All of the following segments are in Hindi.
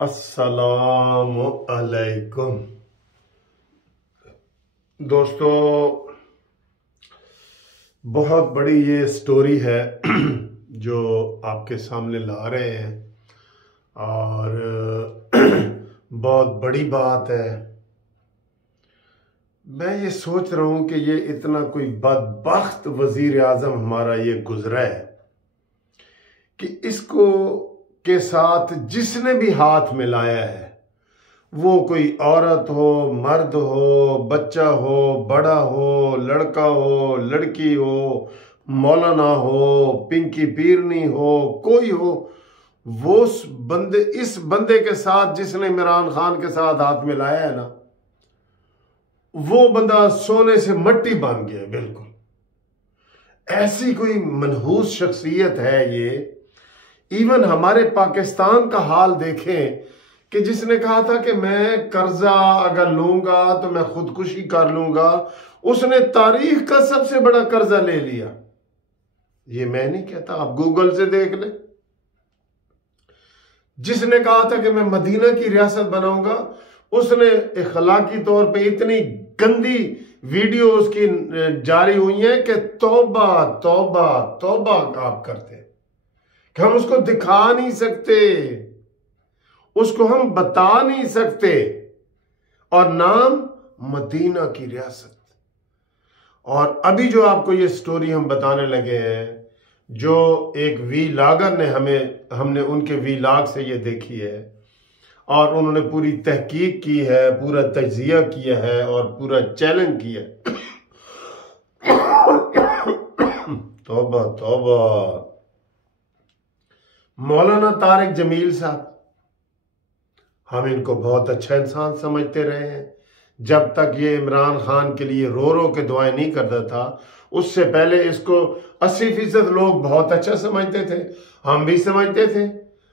अस्सलामु अलैकुम दोस्तों, बहुत बड़ी ये स्टोरी है जो आपके सामने ला रहे हैं और बहुत बड़ी बात है। मैं ये सोच रहा हूं कि ये इतना कोई बदबख्त वजीर आजम हमारा ये गुजरा है कि इसको के साथ जिसने भी हाथ मिलाया है, वो कोई औरत हो, मर्द हो, बच्चा हो, बड़ा हो, लड़का हो, लड़की हो, मौलाना हो, पिंकी पीरनी हो, कोई हो, वो इस बंदे के साथ जिसने इमरान खान के साथ हाथ मिलाया है ना, वो बंदा सोने से मट्टी बन गया। बिल्कुल ऐसी कोई मनहूस शख्सियत है ये। इवन हमारे पाकिस्तान का हाल देखें कि जिसने कहा था कि मैं कर्जा अगर लूंगा तो मैं खुदकुशी कर लूंगा, उसने तारीख का सबसे बड़ा कर्जा ले लिया। ये मैं नहीं कहता, आप गूगल से देख लें। जिसने कहा था कि मैं मदीना की रियासत बनाऊंगा, उसने इखलाकी तौर पे इतनी गंदी वीडियो उसकी जारी हुई है कि तौबा तौबा तौबा आप करते हैं कि हम उसको दिखा नहीं सकते, उसको हम बता नहीं सकते, और नाम मदीना की रियासत। और अभी जो आपको ये स्टोरी हम बताने लगे हैं, जो एक वीलागर ने हमने उनके वीलाग से ये देखी है और उन्होंने पूरी तहकीक की है, पूरा तज्जिया किया है और पूरा चैलेंज किया है। तौबा तौबा। मौलाना तारिक जमील साहब, हम इनको बहुत अच्छा इंसान समझते रहे हैं। जब तक ये इमरान खान के लिए रो रो के दुआएं नहीं करता था, उससे पहले इसको 80% लोग बहुत अच्छा समझते थे। हम भी समझते थे,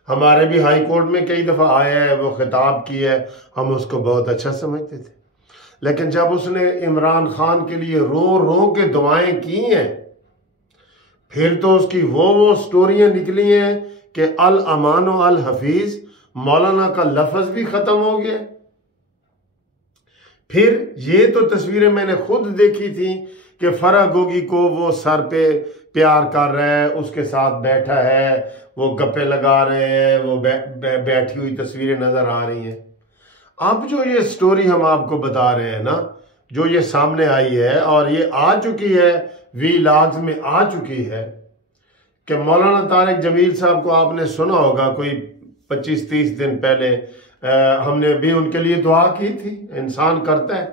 हमारे भी हाई कोर्ट में कई दफा आया है, वो खिताब किया है, हम उसको बहुत अच्छा समझते थे। लेकिन जब उसने इमरान खान के लिए रो रो के दुआएं की हैं, फिर तो उसकी वो स्टोरियां निकली हैं कि अल अमान अल हफीज, मौलाना का लफ्ज भी खत्म हो गया। फिर ये तो तस्वीरें मैंने खुद देखी थी कि फराह गोगी को वो सर पे प्यार कर रहा है, उसके साथ बैठा है, वो गप्पे लगा रहे हैं, वो बैठी हुई तस्वीरें नजर आ रही हैं। अब जो ये स्टोरी हम आपको बता रहे हैं ना, जो ये सामने आई है और ये आ चुकी है, वीलाग्स में आ चुकी है कि मौलाना तारिक जमील साहब को आपने सुना होगा, कोई 25-30 दिन पहले हमने भी उनके लिए दुआ की थी। इंसान करता है।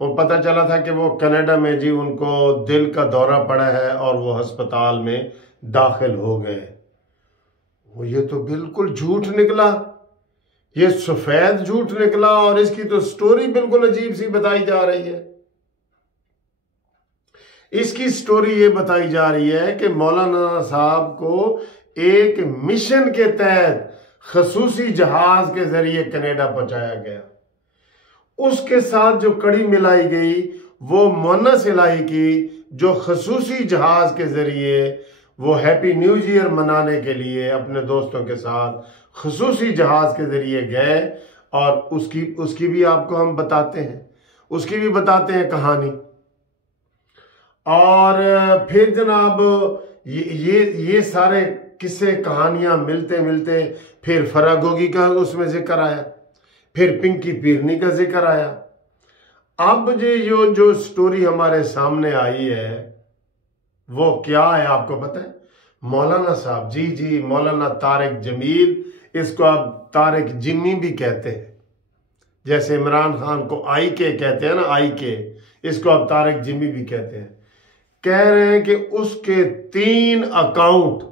और पता चला था कि वो कनाडा में जी उनको दिल का दौरा पड़ा है और वो अस्पताल में दाखिल हो गए। वो ये तो बिल्कुल झूठ निकला, ये सफेद झूठ निकला, और इसकी तो स्टोरी बिल्कुल अजीब सी बताई जा रही है। इसकी स्टोरी ये बताई जा रही है कि मौलाना साहब को एक मिशन के तहत खसूसी जहाज के जरिए कनाडा पहुंचाया गया। उसके साथ जो कड़ी मिलाई गई वो मोनस इलाही की, जो खसूसी जहाज के जरिए वो हैप्पी न्यू ईयर मनाने के लिए अपने दोस्तों के साथ खसूसी जहाज के जरिए गए। और उसकी भी आपको हम बताते हैं, उसकी भी बताते हैं कहानी। और फिर जनाब ये सारे किस्से कहानियां मिलते मिलते फिर फराह गोगी का उसमें जिक्र आया, फिर पिंकी पीरनी का जिक्र आया। अब जो स्टोरी हमारे सामने आई है वो क्या है आपको पता है? मौलाना साहब, जी मौलाना तारिक जमील, इसको आप तारिक जिम्मी भी कहते हैं, जैसे इमरान खान को आई के कहते हैं ना, आई के, इसको आप तारिक जिम्मी भी कहते हैं। कह रहे हैं कि उसके 3 अकाउंट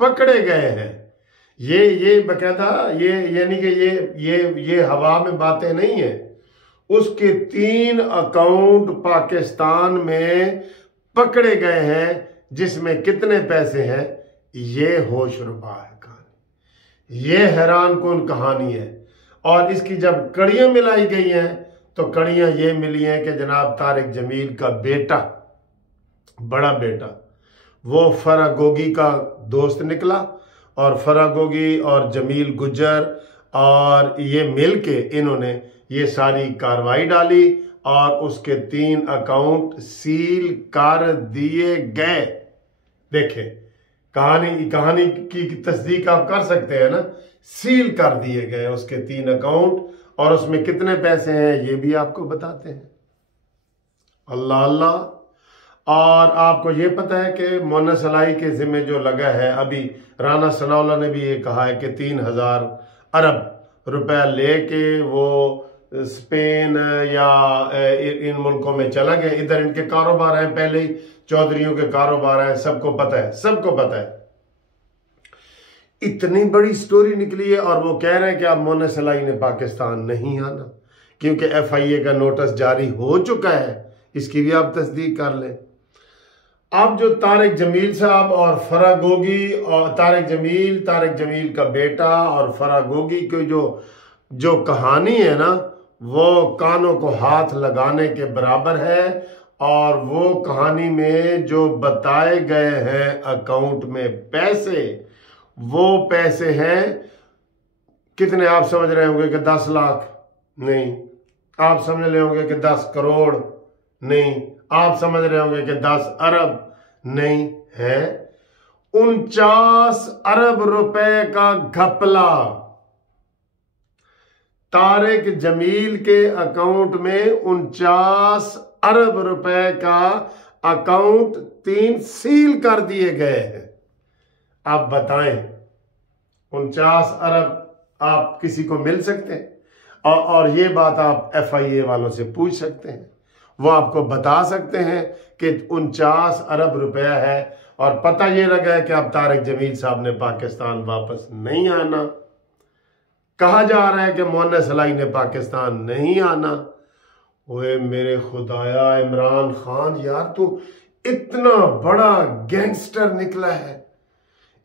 पकड़े गए हैं। ये बकायदा, ये यानी कि ये हवा में बातें नहीं है। उसके 3 अकाउंट पाकिस्तान में पकड़े गए हैं, जिसमें कितने पैसे हैं, ये होशरुबा है कहानी, ये हैरान कुन कहानी है। और इसकी जब कड़ियां मिलाई गई हैं तो कड़ियां ये मिली हैं कि जनाब तारिक जमील का बेटा, बड़ा बेटा, वो फराह गोगी का दोस्त निकला और फरागोगी और जमील गुज्जर और ये मिल के इन्होंने ये सारी कार्रवाई डाली और उसके 3 अकाउंट सील कर दिए गए। देखें, कहानी की तस्दीक आप कर सकते हैं ना। सील कर दिए गए उसके 3 अकाउंट, और उसमें कितने पैसे हैं ये भी आपको बताते हैं। अल्लाह अल्लाह। और आपको ये पता है कि मोना सलाई के जिम्मे जो लगा है, अभी राना सनाउल्लाह ने भी ये कहा है कि 3000 अरब रुपया लेके वो स्पेन या इन मुल्कों में चला गया। इधर इनके कारोबार हैं, पहले ही चौधरियों के कारोबार हैं, सबको पता है, सबको पता है। इतनी बड़ी स्टोरी निकली है और वो कह रहे हैं कि अब मोना सलाई ने पाकिस्तान नहीं आना क्योंकि FIA का नोटिस जारी हो चुका है। इसकी भी आप तस्दीक कर लें। अब जो तारिक जमील साहब और फरागोगी और तारिक जमील का बेटा और फरागोगी की जो कहानी है ना, वो कानों को हाथ लगाने के बराबर है। और वो कहानी में जो बताए गए हैं अकाउंट में पैसे, वो पैसे हैं कितने, आप समझ रहे होंगे कि 10 लाख नहीं, आप समझ रहे होंगे कि 10 करोड़ नहीं, आप समझ रहे होंगे कि 10 अरब नहीं, है 49 अरब रुपए का घपला। तारिक जमील के अकाउंट में 49 अरब रुपए का अकाउंट 3 सील कर दिए गए हैं। आप बताएं, 49 अरब आप किसी को मिल सकते हैं? और ये बात आप FIA वालों से पूछ सकते हैं, वो आपको बता सकते हैं कि 49 अरब रुपया है। और पता ये लगा है कि अब तारिक जमील साहब ने पाकिस्तान वापस नहीं आना। कहा जा रहा है कि मोना सलाई ने पाकिस्तान नहीं आना। ओए मेरे खुदाया, इमरान खान यार, तू इतना बड़ा गैंगस्टर निकला है,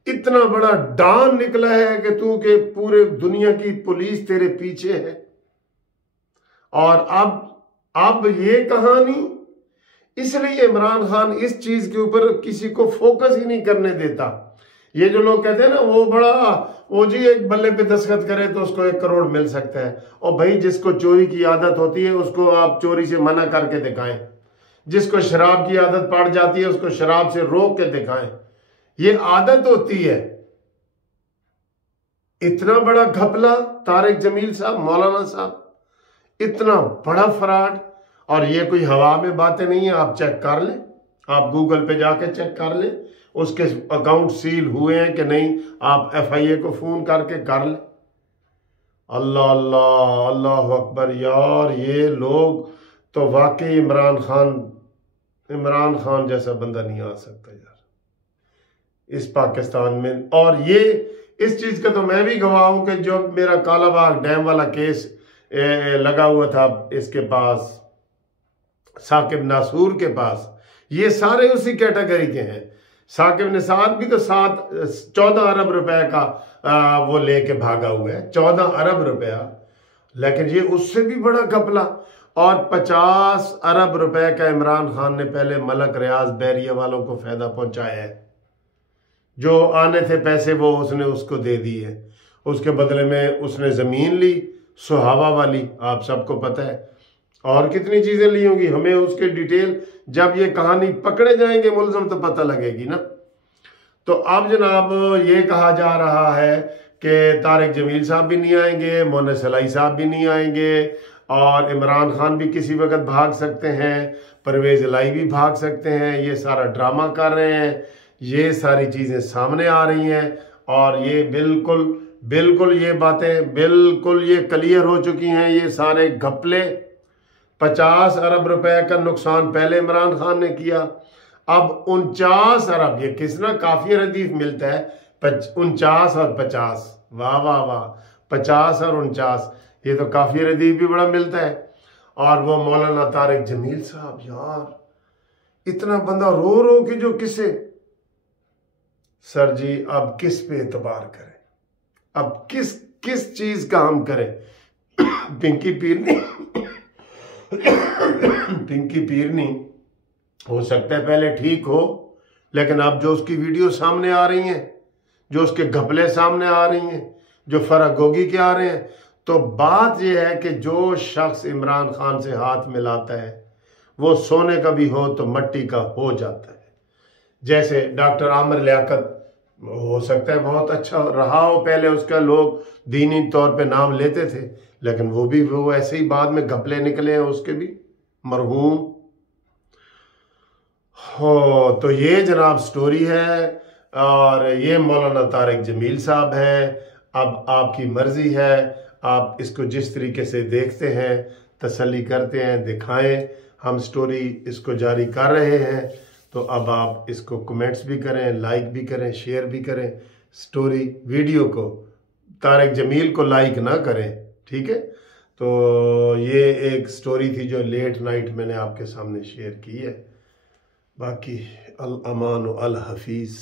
इतना बड़ा डॉन निकला है कि तू के पूरे दुनिया की पुलिस तेरे पीछे है। और अब ये कहानी, इसलिए इमरान खान इस चीज के ऊपर किसी को फोकस ही नहीं करने देता। ये जो लोग कहते हैं ना, वो जी एक बल्ले पे दस्तखत करे तो उसको 1 करोड़ मिल सकता है। और भाई, जिसको चोरी की आदत होती है उसको आप चोरी से मना करके दिखाएं, जिसको शराब की आदत पड़ जाती है उसको शराब से रोक के दिखाएं। ये आदत होती है। इतना बड़ा घपला तारिक जमील साहब, मौलाना साहब, इतना बड़ा फ्रॉड। और ये कोई हवा में बातें नहीं है, आप चेक कर लें, आप गूगल पे जाके चेक कर लें उसके अकाउंट सील हुए हैं कि नहीं। आप FIA को फोन करके कर लें। अल्लाह अल्लाह, अल्लाह अकबर। यार ये लोग तो वाकई इमरान खान जैसा बंदा नहीं आ सकता यार इस पाकिस्तान में। और ये इस चीज का तो मैं भी गवाह हूं कि जो मेरा कालाबाग डैम वाला केस लगा हुआ था इसके पास, साकिब नासूर के पास, ये सारे उसी कैटेगरी के हैं। साकिब निसार भी तो 14 अरब रुपए का वो लेके भागा हुआ है, 14 अरब रुपया। लेकिन ये उससे भी बड़ा घपला। और 50 अरब रुपए का इमरान खान ने पहले मलक रियाज बैरिया वालों को फायदा पहुंचाया है। जो आने थे पैसे वो उसने उसको दे दिए, उसके बदले में उसने जमीन ली सुहावा वाली, आप सबको पता है। और कितनी चीजें ली होंगी, हमें उसके डिटेल जब ये कहानी पकड़े जाएंगे मुलजम तो पता लगेगी ना। तो अब जनाब ये कहा जा रहा है कि तारिक जमील साहब भी नहीं आएंगे, मोना सलाई साहब भी नहीं आएंगे, और इमरान खान भी किसी वक्त भाग सकते हैं, परवेज लाई भी भाग सकते हैं। ये सारा ड्रामा कर रहे हैं, ये सारी चीजें सामने आ रही हैं। और ये बिल्कुल ये बातें बिल्कुल ये क्लियर हो चुकी हैं। ये सारे घपले, 50 अरब रुपए का नुकसान पहले इमरान खान ने किया, अब 49 अरब, ये किसना काफी रदीफ मिलता है, 49 और 50, वाह वाह वाह, 50 और 49, ये तो काफी रदीफ भी बड़ा मिलता है। और वो मौलाना तारिक जमील साहब, यार इतना बंदा रो रो के जो किसे, सर जी अब किस पे एतबार करें, अब किस चीज का हम करें। पिंकी पीरनी हो सकता है पहले ठीक हो, लेकिन अब जो उसकी वीडियो सामने आ रही हैं जो उसके घपले सामने आ रही हैं, जो फरागोगी के आ रहे हैं। तो बात यह है कि जो शख्स इमरान खान से हाथ मिलाता है वो सोने का भी हो तो मट्टी का हो जाता है। जैसे डॉक्टर आमिर लियाकत, हो सकता है बहुत अच्छा रहा हो पहले, उसका लोग दीनी तौर पे नाम लेते थे, लेकिन वो ऐसे ही बाद में घपले निकले हैं उसके भी, मरहूम हो। तो ये जनाब स्टोरी है, और ये मौलाना तारिक जमील साहब है। अब आपकी मर्जी है, आप इसको जिस तरीके से देखते हैं, तसल्ली करते हैं, दिखाएं। हम स्टोरी इसको जारी कर रहे हैं, तो अब आप इसको कमेंट्स भी करें, लाइक भी करें, शेयर भी करें। स्टोरी वीडियो को तारिक जमील को लाइक ना करें, ठीक है। तो ये एक स्टोरी थी जो लेट नाइट मैंने आपके सामने शेयर की है। बाकी अल अमान अल हफीज़।